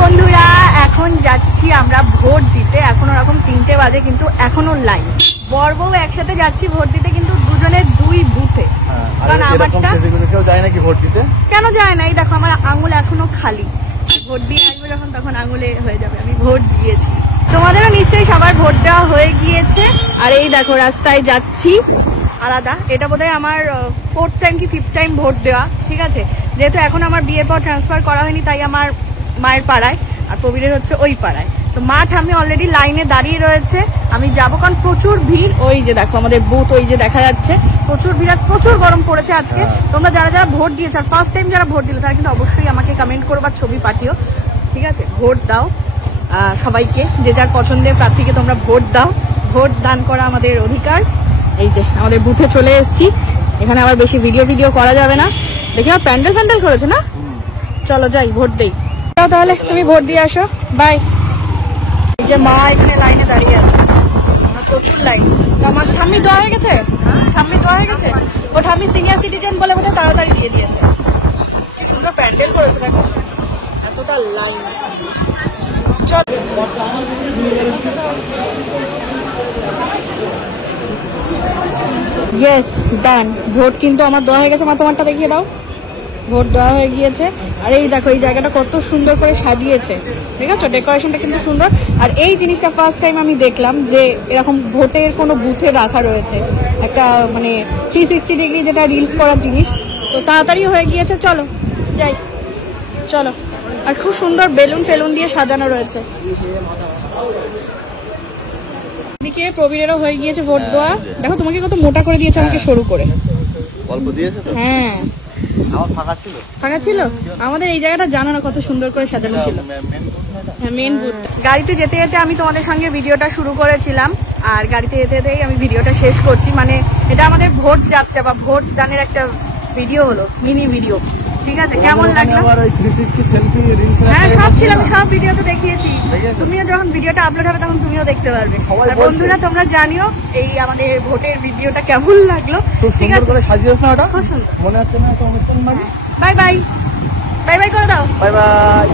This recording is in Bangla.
বন্ধুরা এখন যাচ্ছি আমরা ভোট দিতে। এখন ওরকম 3টে বাজে কিন্তু এখনো লাইন। বর বউ একসাথে যাচ্ছি ভোট দিতে, কিন্তু দুজনের দুই বুথে। কারণ আমারটা কেউ যায় নাকি ভোট দিতে? কেন যায় না? এই দেখো আমার আঙুল এখনো খালি। ভোট দিয়ে আসবো যখন তখন আঙুলে হয়ে যাবে আমি ভোট দিয়েছি। তোমাদেরও নিশ্চয়ই সবার ভোট দেওয়া হয়ে গিয়েছে। আর এই দেখো রাস্তায় যাচ্ছি আলাদা। এটা বোধহয় আমার 4th টাইম কি 5th টাইম ভোট দেওয়া। ঠিক আছে, যেহেতু এখন আমার বিয়ের পর ট্রান্সফার করা হয়নি, তাই আমার মায়ের পাড়ায় আর প্রবীরের হচ্ছে ওই পাড়ায়। তো মাঠ আমি অলরেডি লাইনে দাঁড়িয়ে রয়েছে। আমি যাবো কারণ প্রচুর ভিড়। ওই যে দেখো আমাদের বুথ ওই যে দেখা যাচ্ছে, প্রচুর ভিড় আর প্রচুর গরম পড়েছে আজকে। তোমরা যারা যারা ভোট দিয়েছো আর ফার্স্ট টাইম যারা ভোট দিল তারা কিন্তু অবশ্যই আমাকে কমেন্ট করো বা ছবি পাঠিও। ঠিক আছে, ভোট দাও সবাইকে, যে যার পছন্দের প্রার্থীকে তোমরা ভোট দাও। ভোট দান করা আমাদের অধিকার। এই যে আমাদের বুথে চলে এসেছি। এখানে আবার বেশি ভিডিও করা যাবে না। দেখি আমার প্যান্ডেল করেছে না। চলো যাই ভোট দেই। তাহলে তুমি ভোট দিয়ে আসো। বাই। এই যে মা এখানে লাইনে দাঁড়িয়ে আছে, প্রচুর লাইন। আমার ঠাম্মি দেওয়া হয়ে গেছে। ঠাম্মি দেওয়া হয়ে গেছে। ও ঠাম্মি সিনিয়র সিটিজেন বলে বোধহয় তাড়াতাড়ি দিয়ে দিয়েছে। কি সুন্দর প্যান্ডেল করেছে দেখো, এতটা লাইন। চল ইয়েস ডান। ভোট কিন্তু আমার দেওয়া হয়ে গেছে। মা তোমারটা দেখিয়ে দাও। ভোট দেওয়া হয়ে গিয়েছে। আর এই দেখো এই জায়গাটা কত সুন্দর করে সাজিয়েছে, ঠিক আছে, ডেকোরেশনটা কিন্তু সুন্দর। আর এই জিনিসটা ফার্স্ট টাইম আমি দেখলাম যে এরকম ভোটের কোনো বুথে রাখা রয়েছে একটা, মানে 360 ডিগ্রি যেটা রিলস করার জিনিস। তো তাড়াতাড়ি হয়ে গিয়েছে, চলো যাই। চলো। আর খুব সুন্দর বেলুন ফেলুন দিয়ে সাজানো রয়েছে। এদিকে প্রবীরেরও হয়ে গিয়েছে ভোট দেওয়া। দেখো তোমাকে কত মোটা করে দিয়েছে, আমাকে সরু করে। অল্প দিয়েছে তো। হ্যাঁ আমার ফাঁকা ছিল। আমাদের এই জায়গাটা জানো না কত সুন্দর করে সাজানো ছিল। Main booth. গাড়িতে যেতে যেতে আমি তোমাদের সঙ্গে ভিডিওটা শুরু করেছিলাম, আর গাড়িতে যেতে যেতেই আমি ভিডিওটা শেষ করছি। মানে এটা আমাদের ভোট যাত্রা বা ভোট দানের একটা ভিডিও হলো, মিনি ভিডিও। ঠিক আছে, কেমন লাগলো? হ্যাঁ সব ছিল, আমি সব ভিডিওতে দেখিয়েছি। তুমিও যখন ভিডিওটা আপলোড হবে তখন তুমিও দেখতে পারবে। আর বন্ধুরা তোমরা জানিও এই আমাদের ভোটের ভিডিওটা কেমন লাগলো। ঠিক আছে, সাজিয়েছ না ওটা? খুব সুন্দর মনে হচ্ছে না? Bye bye. বাই বাই করে দাও। Bye bye.